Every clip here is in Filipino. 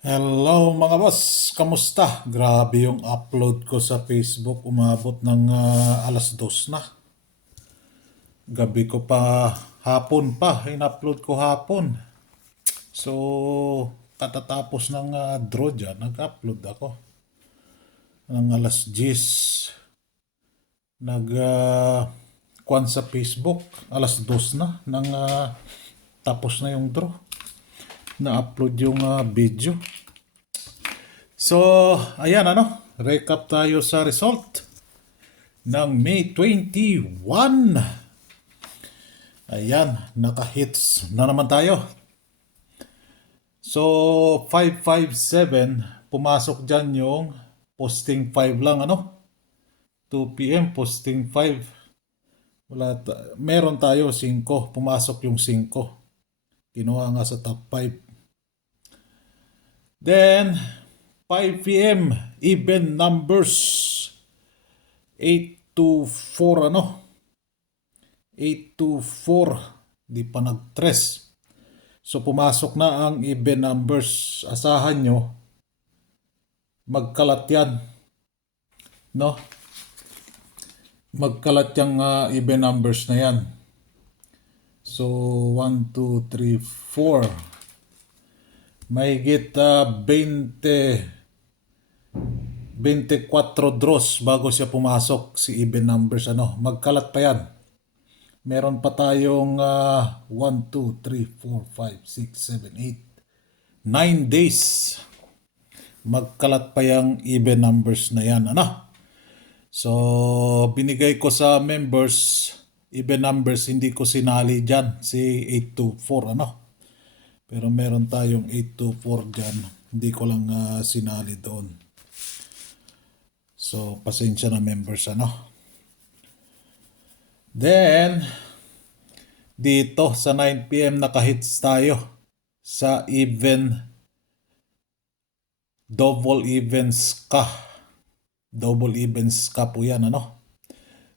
Hello mga boss, kamusta? Grabe yung upload ko sa Facebook, umabot ng alas 2 na. Gabi ko pa, hapon pa, in-upload ko hapon. So, katatapos ng draw dyan, nag-upload ako ng alas 10. Kwan sa Facebook, alas 2 na, tapos na yung draw. Na-upload yung video. So, ayan recap tayo sa result ng May 21. Ayan, naka-hits na naman tayo. So, 557, pumasok dyan yung posting 5 lang, 2 p.m. posting 5. Meron tayo 5, pumasok yung 5. Kinuha nga sa top 5. Then, 5 p.m. even numbers. 8 to 4, 8 to 4. Di pa nag-tres. So, pumasok na ang even numbers. Asahan nyo, magkalat yan. No? Magkalat yung even numbers na yan. So, 1, 2, 3, 4. May higit 24 draws bago siya pumasok si even numbers. Magkalat pa yan. Meron pa tayong 1, 2, 3, 4, 5, 6, 7, 8, 9 days. Magkalat pa yung even numbers na yan. So, binigay ko sa members, even numbers, hindi ko sinali dyan, si 824, Pero meron tayong 824 dyan, hindi ko lang sinali doon. So, pasensya na members, Then, dito sa 9 p.m. nakahits tayo sa double evens ka. Double evens ka po yan,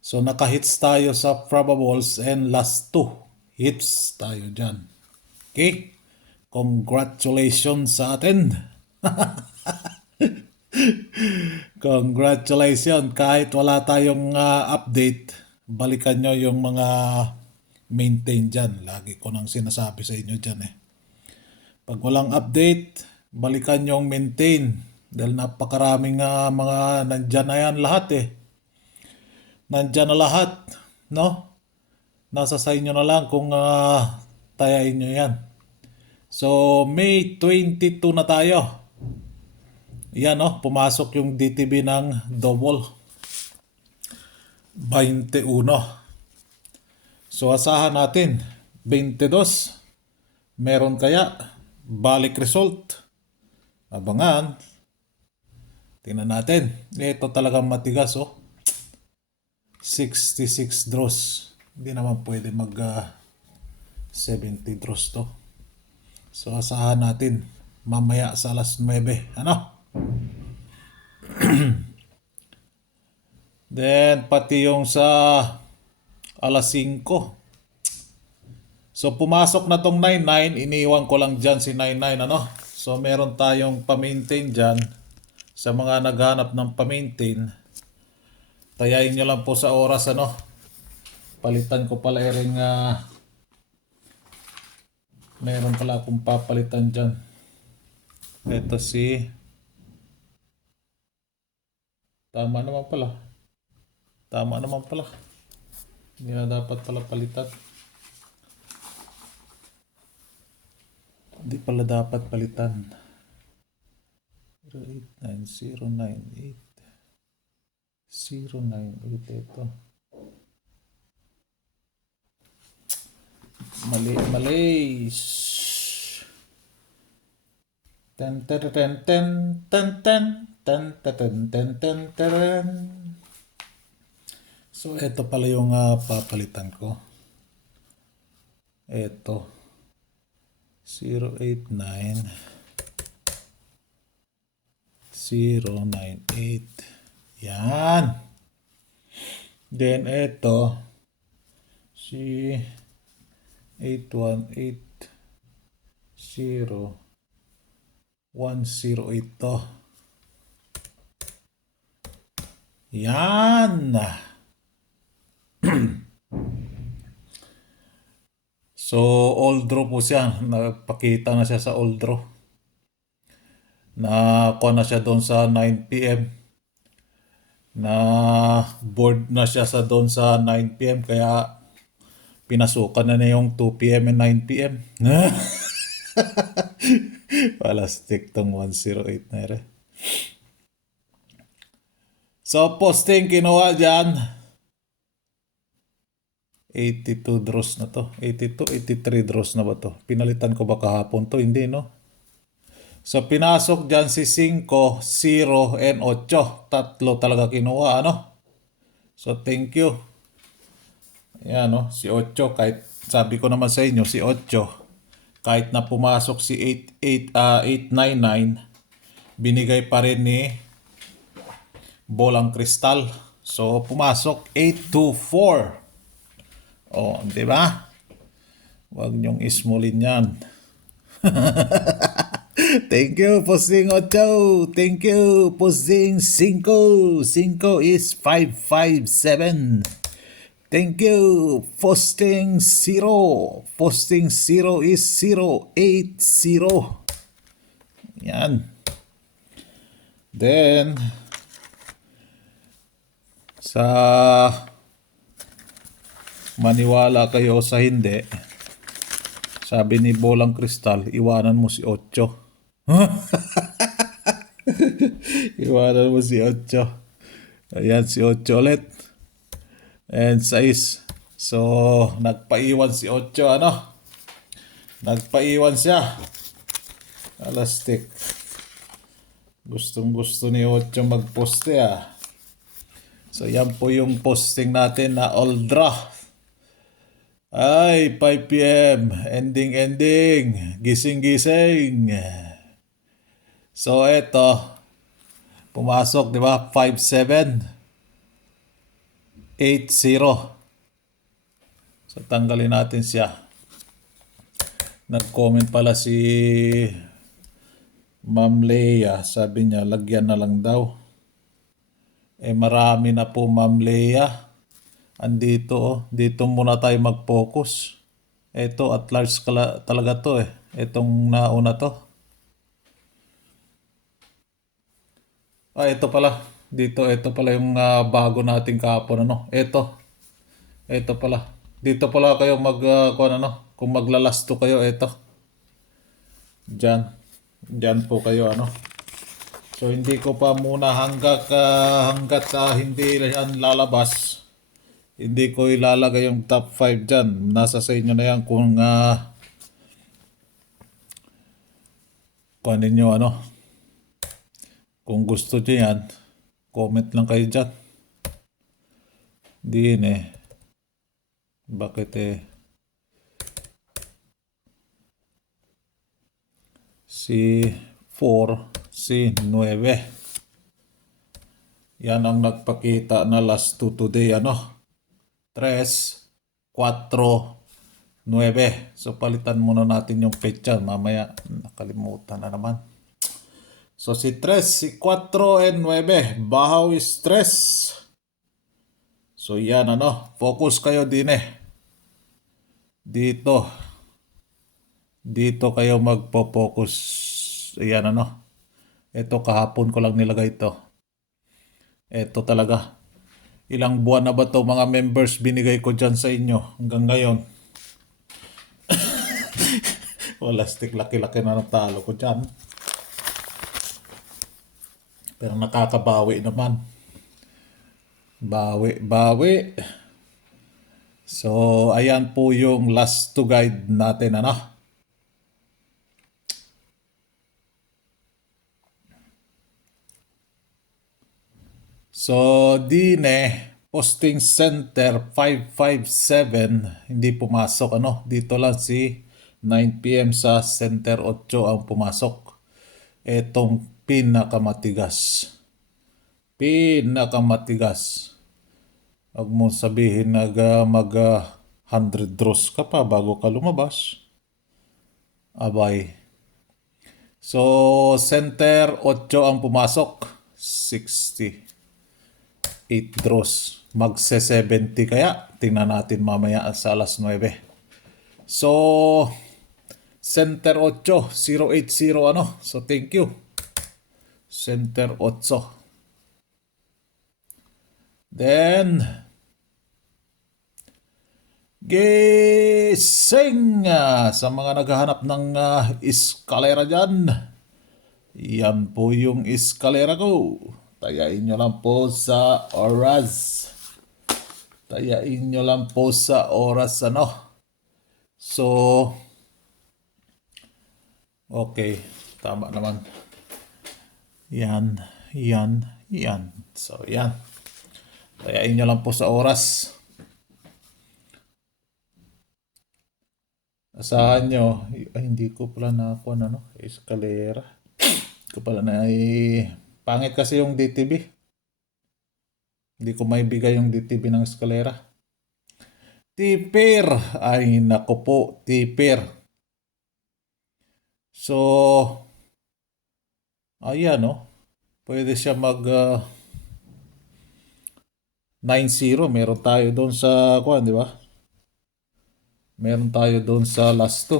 So, nakahits tayo sa probables and last 2 hits tayo dyan. Okay? Congratulations sa atin. Congratulations. Kahit wala tayong update, balikan nyo yung mga maintain dyan. Lagi ko nang sinasabi sa inyo dyan Pag walang update, balikan yung maintain. Dahil napakaraming mga nandyan na yan lahat Nandyan na lahat, Nasa sa inyo na lang kung tayain nyo yan. So, May 22 na tayo. Yan, pumasok yung DTB ng double. 21. So, asahan natin, 22. Meron kaya balik result? Abangan. Tingnan natin. Ito talagang matigas, 66 draws. Hindi naman pwede mag 70 draws to. So, asahan natin mamaya sa alas 9. Then, pati yung sa alas 5. So, pumasok na tong 99. Iniwan ko lang dyan si 99, So, meron tayong pa-maintain dyan. Sa mga naghanap ng pa-maintain, tayain nyo lang po sa oras, Palitan ko pala rin meron pala akong papalitan dyan. Ito si Tama naman pala. Hindi na dapat pala palitan. Hindi pala dapat palitan. 089098098 ito. Mali. Ten ten ten ten ten ten ten ten ten ten ten. So, ito pala yung papalitan ko. Ito. 089 098. Yan. Then, ito. Si 8180 108 to. Yan. So, all draw po siya. Nagpakita na siya sa all draw. Nakuha na siya doon sa 9 p.m. Na board na siya sa doon sa 9 p.m. Kaya pinasukan na niya yung 2 p.m. and 9 p.m. Palastik tong 108 na rin. So, posting kinuha dyan. 82 draws na to. 82, 83 draws na ba to? Pinalitan ko ba kahapon to? Hindi, no? So, pinasok dyan si 5, 0, and 8. Tatlo talaga kinuha, ano? So, thank you. Ayan, no? Si 8, kahit sabi ko naman sa inyo, si 8, kahit na pumasok si 899, binigay pa rin ni Bolang Kristal. So, pumasok 824. Oh, di ba? Huwag niyong ismulin yan. Thank you, Posting 8. Thank you, Posting 5. 5 is 557. Thank you, Posting 0. Posting 0 is 080. Yan. Then, sa maniwala kayo sa hindi, sabi ni Bolang Kristal, iwanan mo si 8. Iwanan mo si 8. Ayan, si 8 ulit. And 6. So, nagpaiwan si 8, ano? Nagpaiwan siya. Alastik. Gustong gusto ni 8 magposte, ah. So, yan po yung posting natin na all draw. Ay, 5 p.m. Ending. Gising. So, eto. Pumasok, di ba? 5780. So, tanggalin natin siya. Nag-comment pala si Ma'am Leia. Sabi niya, lagyan na lang daw. Marami na po, Ma'am Leia. Andito, oh. Dito muna tayo mag-focus. Ito, at large talaga to, eh. Itong nauna to. Ito pala. Ito pala yung bago nating kahapon, ano. Ito pala. Dito pala kayo kung maglalasto kayo, ito. Diyan po kayo, ano. So, hindi ko pa muna hanggat hindi yan lalabas. Hindi ko ilalagay yung top 5 dyan. Nasa sa inyo na yan kung ninyo, ano. Kung gusto nyo yan, comment lang kayo dyan. Diin Bakit si 4, si 9. Yan ang nagpakita na last 2 today, ano. 3, 4, 9. So, palitan muna natin yung petsa. Mamaya, nakalimutan na naman. So, si 3, si 4, and 9. Bahaw is 3. So, yan, ano. Focus kayo din, Dito kayo magpo-focus. Ayan, ano. Ito, kahapon ko lang nilagay ito. Ito talaga. Ilang buwan na ba to mga members binigay ko dyan sa inyo hanggang ngayon? Wala, stick, laki-laki na natalo ko dyan. Pero nakakabawi naman. Bawi. So, ayan po yung last to guide natin, ano. So, posting center 557, hindi pumasok, ano. Dito lang si 9 p.m. sa center 8 ang pumasok. Etong pinakamatigas. Huwag mong sabihin mag 100 draws ka pa bago ka lumabas. Abay. So, center 8 ang pumasok. 68 draws. Magse-70 kaya? Tingnan natin mamaya sa alas 9. So, center 8, 080 ano. So, thank you. Center 8. Then, gising sa mga naghahanap ng eskalera dyan. Yan po yung eskalera ko. Tayain nyo lang po sa oras. Tayain nyo lang po sa oras ano. So, okay. Tama naman. Yan. So, yan. Tayain nyo lang po sa oras. Asahan nyo. Ay, hindi ko pala nakuha na, no? Eskalera. Hindi ko pala na pangit kasi yung DTB. Hindi ko maibigay yung DTB ng eskalera. Tipir. Ay, nako po. Tipir. So, ayan, no? Pwede siya mag 9-0. Meron tayo doon sa, kuhan, di ba? Meron tayo doon sa last 2.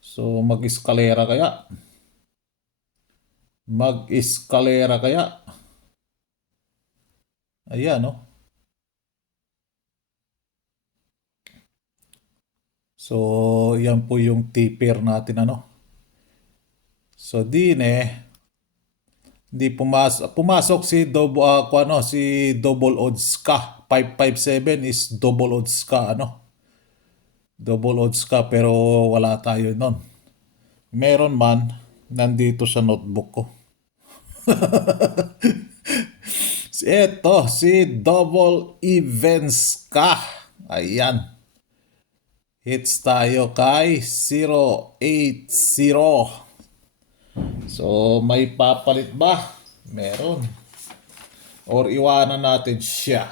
So, mag-eskalera kaya? Mag-eskalera kaya? Ayan, no? So, yan po yung tipir natin, ano? So, di pumasok si si double odds ka. 557 is double odds ka, ano? Double odds ka, pero wala tayo nun. Meron man, nandito sa notebook ko. Ito, si double events ka. Ayan. Hits tayo kay 080. So, may papalit ba? Meron. Or iwanan natin siya.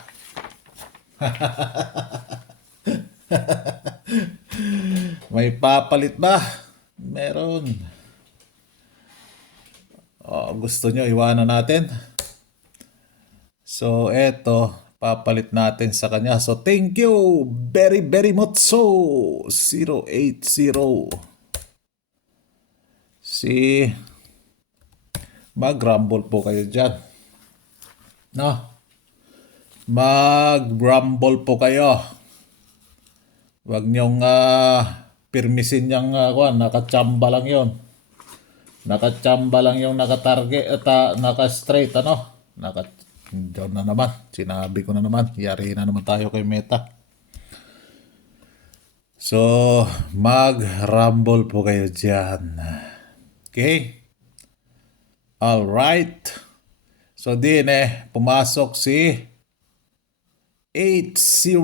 May papalit ba? Meron. Gusto nyo iwanan natin? So, eto. Papalit natin sa kanya. So, thank you very, very much so. 080. Mag-rumble po kayo dyan. No? Mag-rumble po kayo. Huwag niyong pirmisin niyang nakachamba lang yon. Nakachamba lang yung nakatarget at naka-straight ano. Doon na naman. Sinabi ko na naman. Yari na naman tayo kay Meta. So, mag-rumble po kayo dyan. Okay? Alright. So, pumasok si 80.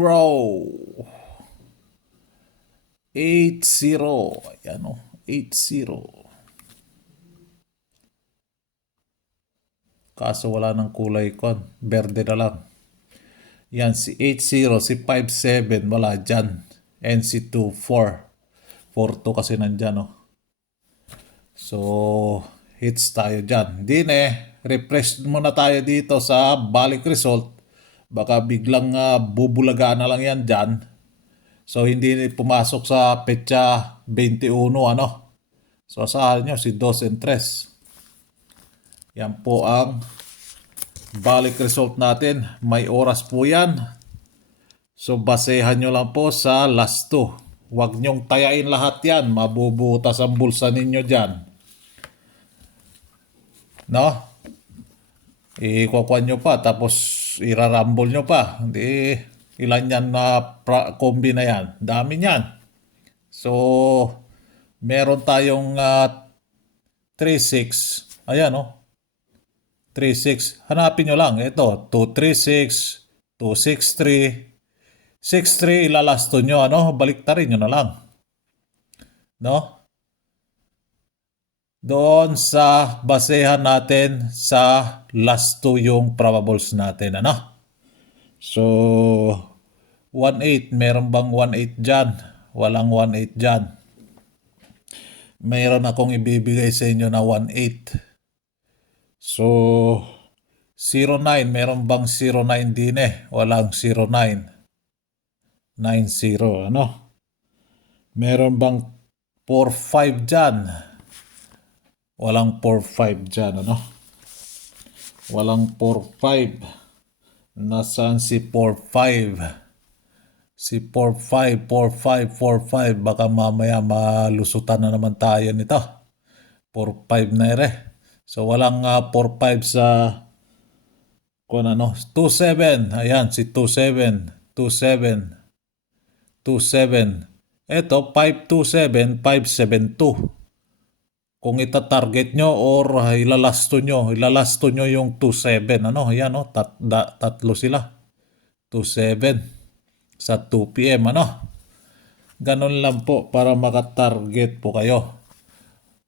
80. Ayan o. 80. Kaso wala ng kulay kon. Berde na lang. Yan, si 80, si 57, wala dyan. And si 24. 42 kasi nandyan, no? So, hits tayo dyan. Refresh muna tayo dito sa balik result. Baka biglang bubulagaan na lang yan dyan. So, hindi pumasok sa petsa 21, ano? So, asahan nyo si 2 and 3. Yan po ang balik result natin. May oras po yan. So, basehan nyo lang po sa last 2. Huwag nyong tayain lahat yan. Mabubutas ang bulsa ninyo dyan. No? Ikukuha nyo pa. Tapos, irarumble nyo pa. Hindi, ilan yan na kombi na yan. Dami yan. So, meron tayong 3-6. Ayan, no? 3-6. Hanapin nyo lang. Ito, 2-3-6, 2-6-3. 6-3, ilalasto nyo, ano? Baliktarin nyo na lang. No? Doon sa basehan natin sa last 2 yung probables natin, ano? So, 1-8. Meron bang 1-8 dyan? Walang 1-8 dyan. mayroon akong ibibigay sa inyo na 1-8. So, 09, meron bang 09 din eh? Walang 09. 90, ano? Meron bang 45 dyan? Walang 45 dyan, ano? Walang 45. Nasaan si 45? Si 45, 45, 45. Baka mamaya malusutan na naman tayo nito. 45 na ere. So, walang 45 sa kung ano, 27. Ayan, si 27. 27. 27. Ito, 527, 572. Kung itatarget nyo or ilalasto nyo yung 27. Ano, ayan o, tatlo sila. 27 sa 2 p.m. Ano? Ganun lang po para makatarget po kayo.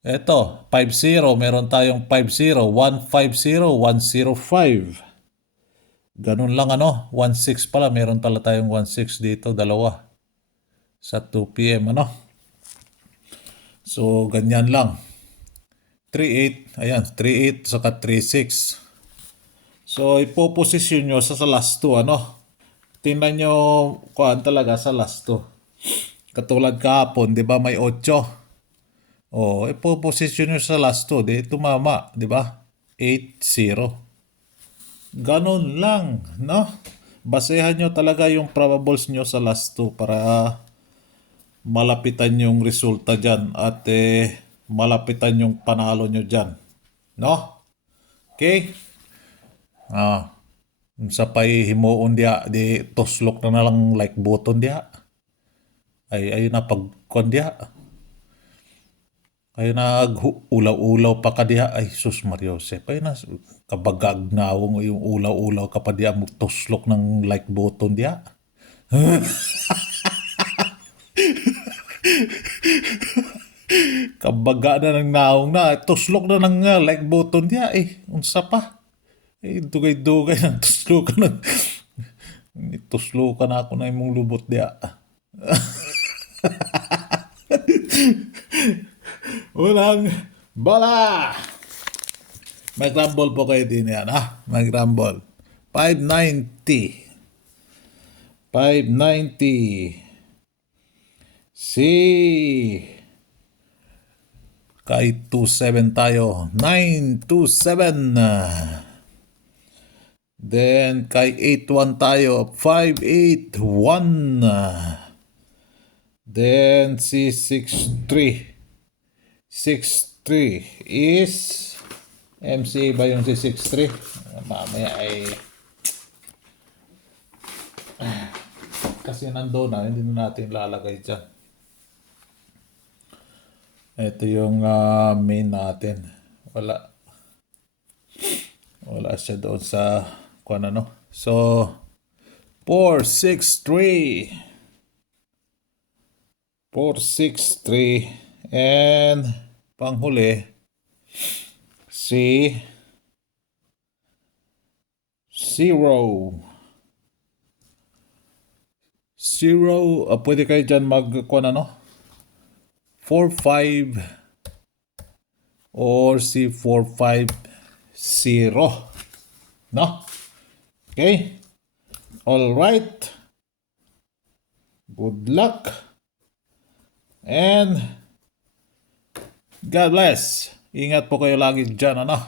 Ito, 50. Meron tayong 50. 150, 105. Ganun lang ano. 16 pala. Meron pala tayong 16 dito. Dalawa. Sa 2 p.m. ano. So, ganyan lang. 38. Ayan, 38 saka 36. So, ipoposisyon nyo sa last 2 ano. Tingnan nyo kuhaan talaga sa last 2. Katulad kahapon, di ba may 8. O, ipoposisyon nyo sa last 2. Di tumama, di ba? 8-0. Ganon lang, no? Basehan nyo talaga yung probables nyo sa last 2 para malapitan yung resulta dyan at malapitan yung panalo nyo dyan. No? Okay? Sa pay himuon dia, di toslok na lang like button dia. Ay na pagkon dia. Ay nag-ulaw-ulaw pa ka diha. Ay sus Mariosep. Ay na kabagag nawong yung ulaw-ulaw ka pa diha mo toslok ng like button dia. Kabaga na ng naong na. Tuslok na ng like button dia. Unsa pa? Dugay-dugay ng tuslokan ng... Tuslokan ako na imong lubot dia. Unang bala! Mag-rumble po kayo din yan, ha? Mag-rumble. 590. 590. Si... Kahit 27 tayo. 927. Then, kay 81 tayo. 581. Then, si 63. 63 is... MC ba yung si 63? Mamaya ay... Kasi nandoon na, hindi na natin lalagay dyan. Ito yung main natin. Wala siya doon sa kung ano. So, 463. 463. And, panghuli, si 0. Pwede kayo dyan kung ano? 45 or si 450. No? Okay? All right. Good luck. And God bless. Ingat po kayo lagi dyan, ano?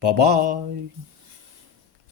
Bye-bye.